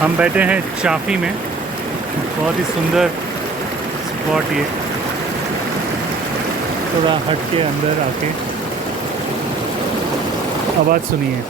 हम बैठे हैं चाफी में, बहुत ही सुंदर स्पॉट ये। थोड़ा हट के अंदर आके आवाज़ सुनिए।